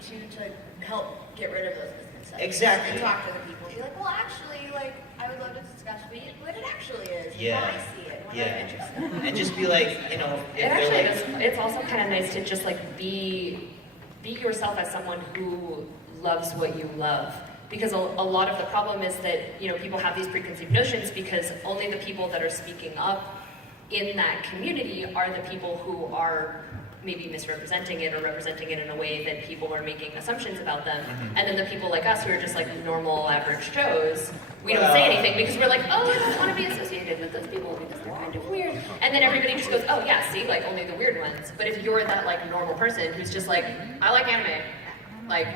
to help get rid of those misconceptions. Exactly. And talk to the people. Be like, well, actually, like, I would love to discuss what it actually is, Yeah. how I see it, what I'm interested in. And just be like, you know, if It actually like, it's also kind of nice to just like be yourself as someone who loves what you love. Because a lot of the problem is that, you know, people have these preconceived notions because only the people that are speaking up in that community are the people who are maybe misrepresenting it or representing it in a way that people are making assumptions about them. And then the people like us who are just like normal average Joes, we don't say anything because we're like, oh, I don't want to be associated with those people because they're kind of weird. And then everybody just goes, oh yeah, see, like only the weird ones. But if you're that like normal person who's just like, I like anime, like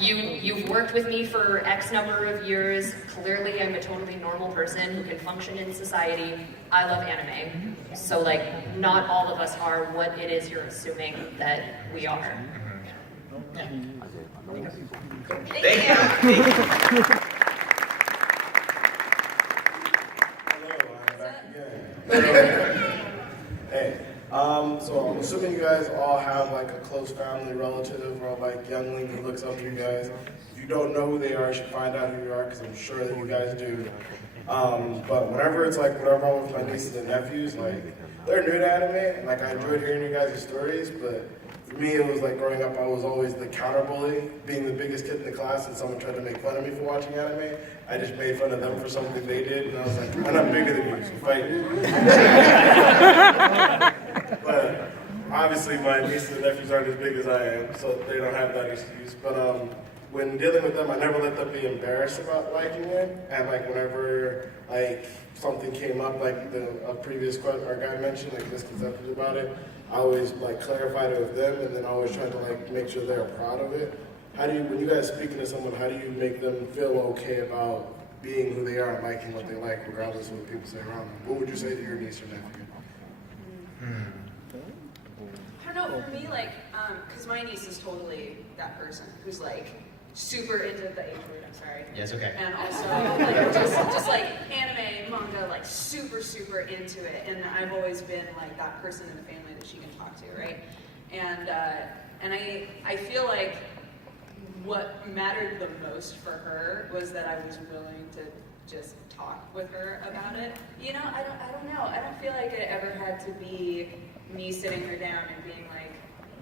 you've worked with me for X number of years, clearly I'm a totally normal person who can function in society, I love anime. So like, not all of us are what it is you're assuming that we are. Thank you. Hello, I'm back again. Hey, so I'm assuming you guys all have like a close family relative or like youngling who looks up to you guys. If you don't know who they are, you should find out who you are because I'm sure that you guys do. But whenever it's like whenever I'm with my nieces and nephews, like they're new to anime, and like I enjoyed hearing you guys' stories, but for me it was like growing up I was always the counter bully, being the biggest kid in the class and someone tried to make fun of me for watching anime. I just made fun of them for something they did and I was like, I'm not bigger than you, so fight. But obviously my nieces and nephews aren't as big as I am, so they don't have that excuse. But when dealing with them, I never let them be embarrassed about liking it. And like whenever like something came up, like a previous question our guy mentioned, like misconceptions about it, I always like clarified it with them, and then I always tried to like make sure they're proud of it. How do you, when you guys speaking to someone, how do you make them feel okay about being who they are and liking what they like, regardless of what people say around them? What would you say to your niece or nephew? I don't know, for me, like, because my niece is totally that person who's like super into the H word, I'm sorry. Yes, okay. And also, like, just like anime, manga, like super, super into it. And I've always been like that person in the family that she can talk to, right? And I feel like what mattered the most for her was that I was willing to just talk with her about it. You know, I don't know. I don't feel like it ever had to be me sitting her down and being like,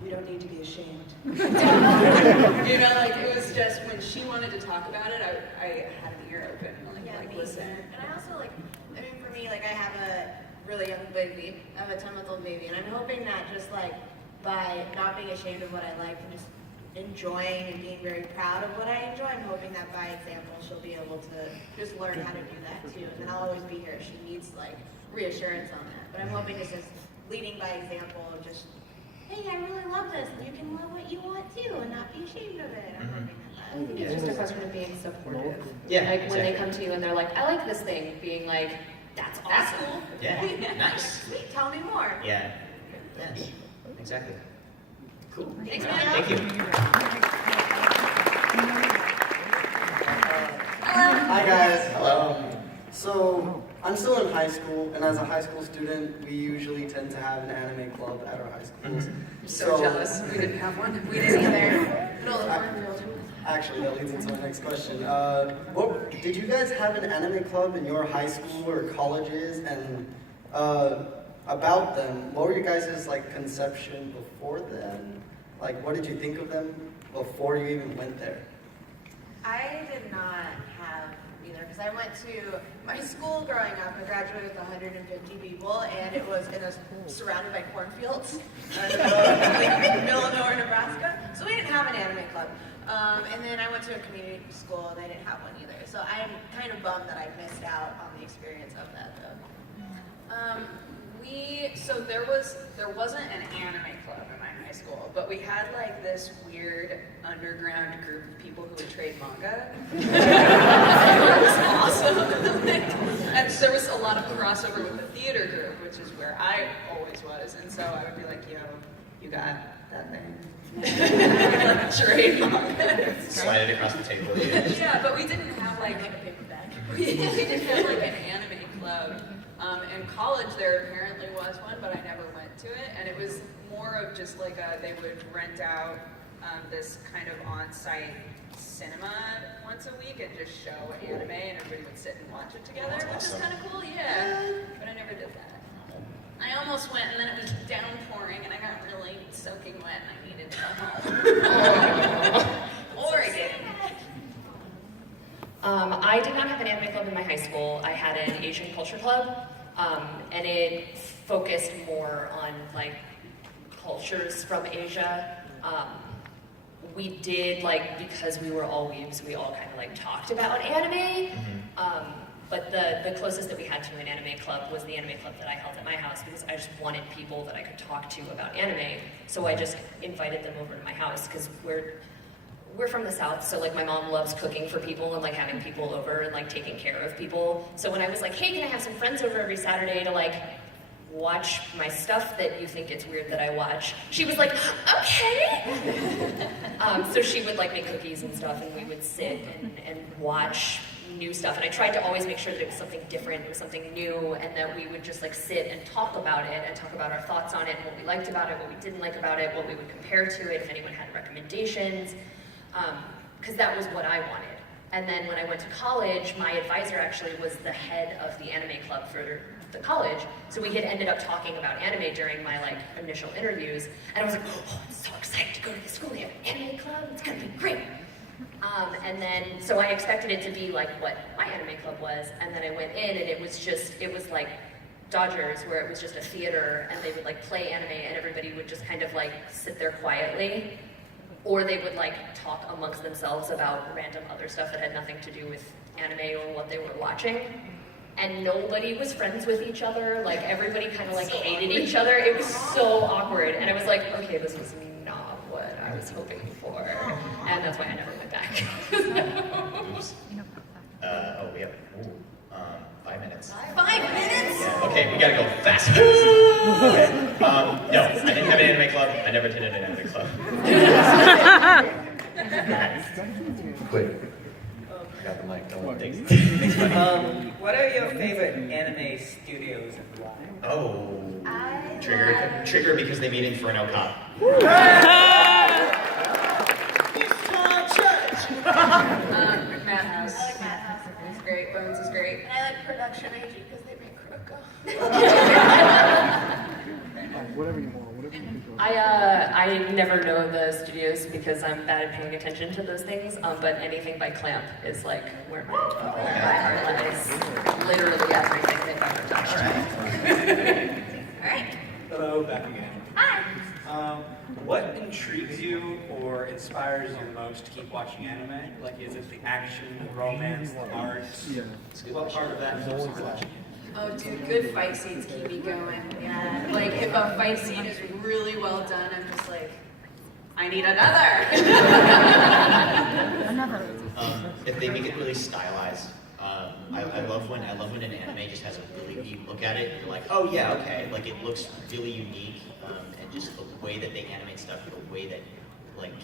we don't need to be ashamed. You know, like it was just when she wanted to talk about it, I had an ear open and like listen. And I also like, I mean for me, like I have a really young baby, I have a 10-month-old baby, and I'm hoping that just like by not being ashamed of what I like and just enjoying and being very proud of what I enjoy, I'm hoping that by example she'll be able to just learn how to do that too. And then I'll always be here if she needs like reassurance on that. But I'm hoping it's just leading by example of just, hey, I really love this, and you can love what you want too, and not be ashamed of it. I'm hoping that. I think it's just a question of being supportive. Yeah, like when they exactly. come to you and they're like, I like this thing, being like, that's awesome. That's cool. Yeah, nice. Sweet, tell me more. Yeah, exactly. Cool. Thanks, man. Thank you. Hi guys. Hello. So I'm still in high school, and as a high school student, we usually tend to have an anime club at our high schools. I'm so jealous. We didn't have one. We didn't either. No, the one real too. Actually, that leads into my next question. Did you guys have an anime club in your high school or colleges? And about them, what were your guys' like conception before then? Like, what did you think of them before you even went there? I did not have either, because I went to my school growing up. I graduated with 150 people, and it was surrounded by cornfields in the middle of nowhere, Nebraska. So we didn't have an anime club. And then I went to a community school, and they didn't have one either. So I'm kind of bummed that I missed out on the experience of that, though. There wasn't an anime club in my high school, but we had like this weird underground group of people who would trade manga. It was awesome. And so there was a lot of crossover with the theater group, which is where I always was. And so I would be like, yo, you got that thing? Like, trade manga. Slide it across the table. Yeah. Yeah, but we didn't have like a paperback. We didn't have like an anime club. In college, there apparently was one, but I never went to it. And it was more of just like they would rent out this kind of on-site cinema once a week and just show anime, and everybody would sit and watch it together, which is kind of cool. Yeah, but I never did that. I almost went, and then it was downpouring, and I got really soaking wet, and I needed to go home. Oregon. I did not have an anime club in my high school. I had an Asian culture club, and it focused more on like cultures from Asia. We did because we were all weebs, we all kind of talked about anime. But the closest that we had to an anime club was the anime club that I held at my house, because I just wanted people that I could talk to about anime. So I just invited them over to my house, because we're from the South, so my mom loves cooking for people and having people over and taking care of people. So when I was like, hey, can I have some friends over every Saturday to watch my stuff that you think it's weird that I watch, she was like, okay. So she would make cookies and stuff, and we would sit and watch new stuff. And I tried to always make sure that it was something different, it was something new, and that we would just sit and talk about it and talk about our thoughts on it and what we liked about it, what we didn't like about it, what we would compare to it, if anyone had recommendations. Because that was what I wanted. And then when I went to college, my advisor actually was the head of the anime club for the college. So we had ended up talking about anime during my initial interviews. And I was like, oh, I'm so excited to go to this school. They have an anime club. It's gonna be great. And then, so I expected it to be what my anime club was. And then I went in, and it was like Dodgers, where it was just a theater, and they would play anime, and everybody would just kind of sit there quietly. Or they would talk amongst themselves about random other stuff that had nothing to do with anime or what they were watching. And nobody was friends with each other. Everybody kind of hated each other. It was so awkward. And I was like, okay, this was not what I was hoping for. And that's why I never went back. Oops. We have 5 minutes. 5 minutes? Yeah. Okay, we gotta go fast. Okay. No, I didn't have an anime club. I never did an anime club. Quick. Got the mic. Don't thanks, buddy. What are your favorite anime studios and why? Oh. Trigger because they meet in Inferno Cop. Madhouse. I like Madhouse. It's great. Bones is great. And I like Production AG because they make Kuroko. Whatever you want, whatever you think. I never know the studios because I'm bad at paying attention to those things, but anything by Clamp is where my heart lies. Literally everything they've ever touched. All right. Hello, back again. Hi. What intrigues you or inspires you most to keep watching anime? Is it the action, the romance, the art? Yeah. What part of that keeps you watching? Oh, dude, good fight scenes keep me going. Yeah. If a fight scene is really well done, I'm just I need another. If they make it really stylized, I love when an anime just has a really deep look at it. You're like, oh yeah, okay. It looks really unique, and just the way that they animate stuff, the way that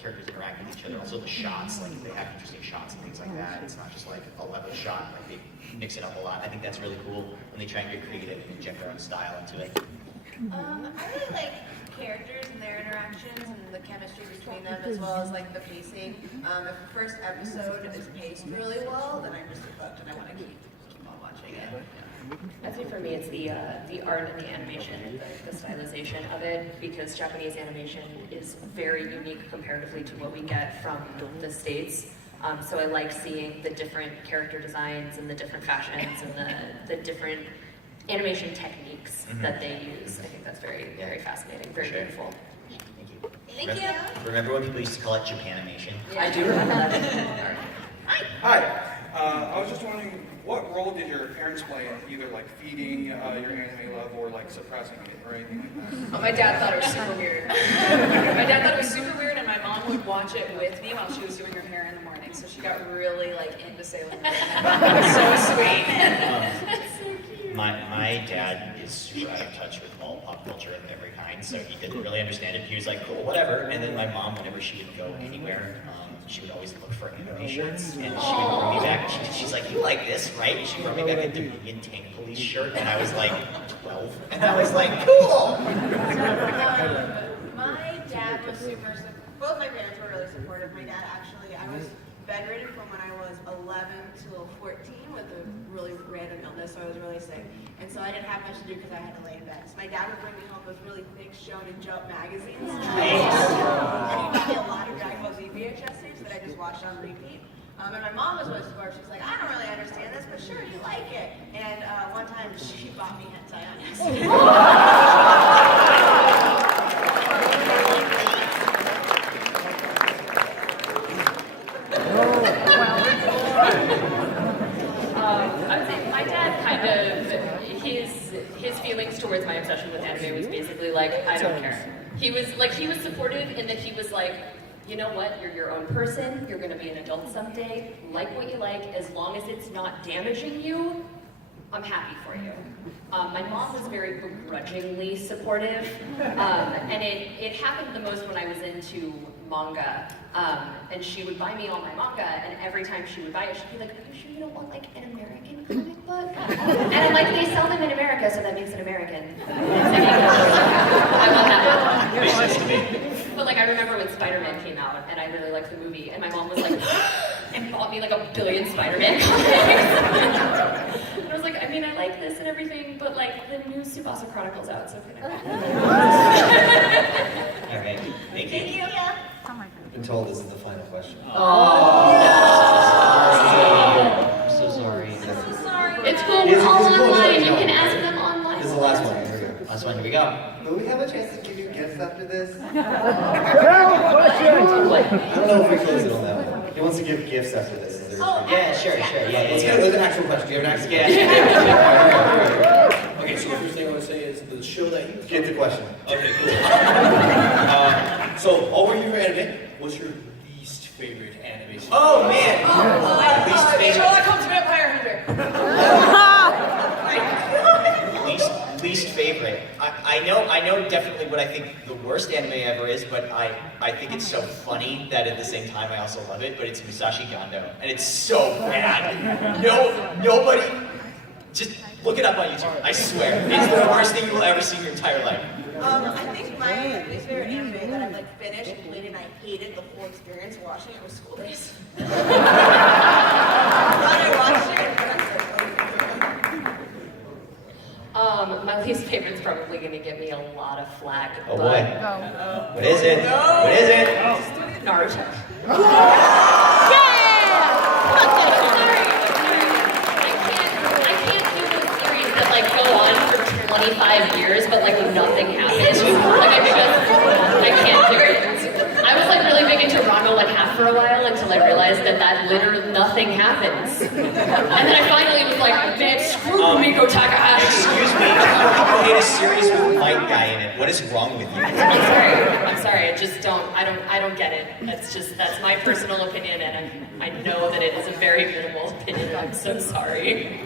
characters interact with each other. Also the shots, if they have interesting shots and things like that. It's not just a level shot. They mix it up a lot. I think that's really cool when they try and get creative and inject their own style into it. I really like characters and their interactions and the chemistry between them, as well as the pacing. If the first episode is paced really well, then I'm just hooked and I want to keep on watching it. I think for me it's the art and the animation, the stylization of it, because Japanese animation is very unique comparatively to what we get from the States. So I like seeing the different character designs and the different fashions and the different animation techniques that they use. I think that's very, very fascinating, very beautiful. Thank you. Remember when people used to call it Japanimation? Yeah. I do remember that. Hi. I was just wondering, what role did your parents play in either feeding your anime love or suppressing it or anything like that? Oh, my dad thought it was super weird. My dad thought it was super weird, and my mom would watch it with me while she was doing her hair in the morning. So she got really into Sailor Moon. It was so sweet. That's so cute. My dad is super out of touch with all pop culture of every kind, so he didn't really understand it. He was like, cool, whatever. And then my mom, whenever she would go anywhere, she would always look for anime shirts, and she would bring me back. She's like, you like this, right? She brought me back a Dominion Tank Police shirt, and I was 12, and I was like, cool. My dad was super both my parents were really supportive. My dad actually, I was bedridden from when I was 11 till 14 with a really random illness, so I was really sick. And so I didn't have much to do because I had to lay in bed. So my dad would bring me home with really thick Shonen Jump magazines. And he got me a lot of Dragon Ball Z VHS tapes that I just watched on repeat. And my mom was really supportive. She was like, I don't really understand this, but sure, you like it. And one time she bought me hentai on accident. I would say my dad kind of, his feelings towards my obsession with anime was basically like, I don't care. He was supportive in that he was like, you know what, you're your own person, you're gonna be an adult someday, like what you like, as long as it's not damaging you, I'm happy for you. My mom was very begrudgingly supportive, and it happened the most when I was into manga, and she would buy me all my manga, and every time she would buy it, she'd be like, are you sure you don't want like an American comic book? And I'm like, they sell them in America, so that makes it American. I want that one. Makes sense to me. But like I remember when Spider-Man came out, and I really liked the movie, and my mom was like, and bought me like 1 billion Spider-Man comics. And I was like, I mean, I like this and everything, but like the new Tsubasa Chronicles out, so can I? All right, thank you. I've been told this is the final question. I'm so sorry. It's cool, we're all online, you can ask them online. This is the last one. Here we go. Last one, here we go. Will we have a chance to give you gifts after this? I don't know if we close it on that one. He wants to give gifts after this. Is there- Yeah, sure, yeah. Let's get an actual question. Do you have an actual Yeah. Okay, so the first thing I want to say is the show that you Get the question. Okay, cool. So, over your anime, what's your least favorite anime show? Oh man. Least favorite. Comes Vampire Hunter. Least favorite. I know definitely what I think the worst anime ever is, but I think it's so funny that at the same time I also love it. But it's Musashi Gando, and it's so bad. Nobody. Just look it up on YouTube. I swear, it's the worst thing you will ever see in your entire life. I think my least favorite anime that I've like finished and played and I hated the whole experience watching it was School Days. I watched it. My least favorite's probably gonna give me a lot of flack. Oh but boy. What is it? What is it? Naruto. I can't do those series that like go on for 25 years, but like nothing happens. Like I can't do it. I was like really big into Ranma like half for a while until I realized that literally nothing happens. And then I finally was like, man, screw Miko Takahashi. Excuse me. You made a series with White Guy in it. What is wrong with you? I'm sorry. I just don't. I don't get it. That's my personal opinion, and I know that it is a very minimal opinion. I'm so sorry.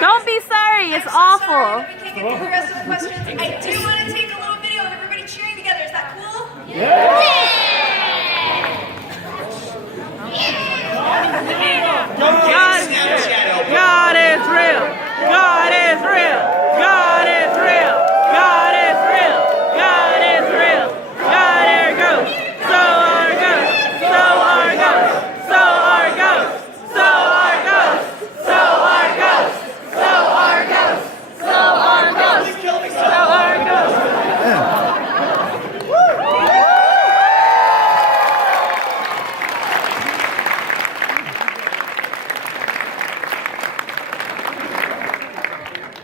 Don't be sorry, it's awful. Sorry that we can't get through the rest of the questions. I do want to take a little video of everybody cheering together. Is that cool? God is real. God is real. God is real. God is real. God is real. God is goes. So are ghosts. So are ghosts. So are ghosts. So are ghosts. So are ghosts. So are ghosts. So are ghosts. So are ghosts.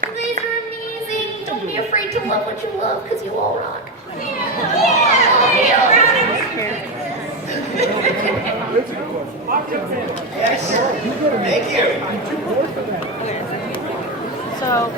You guys are amazing. Don't be afraid to love what you love, because you all rock. Yes. Thank you. So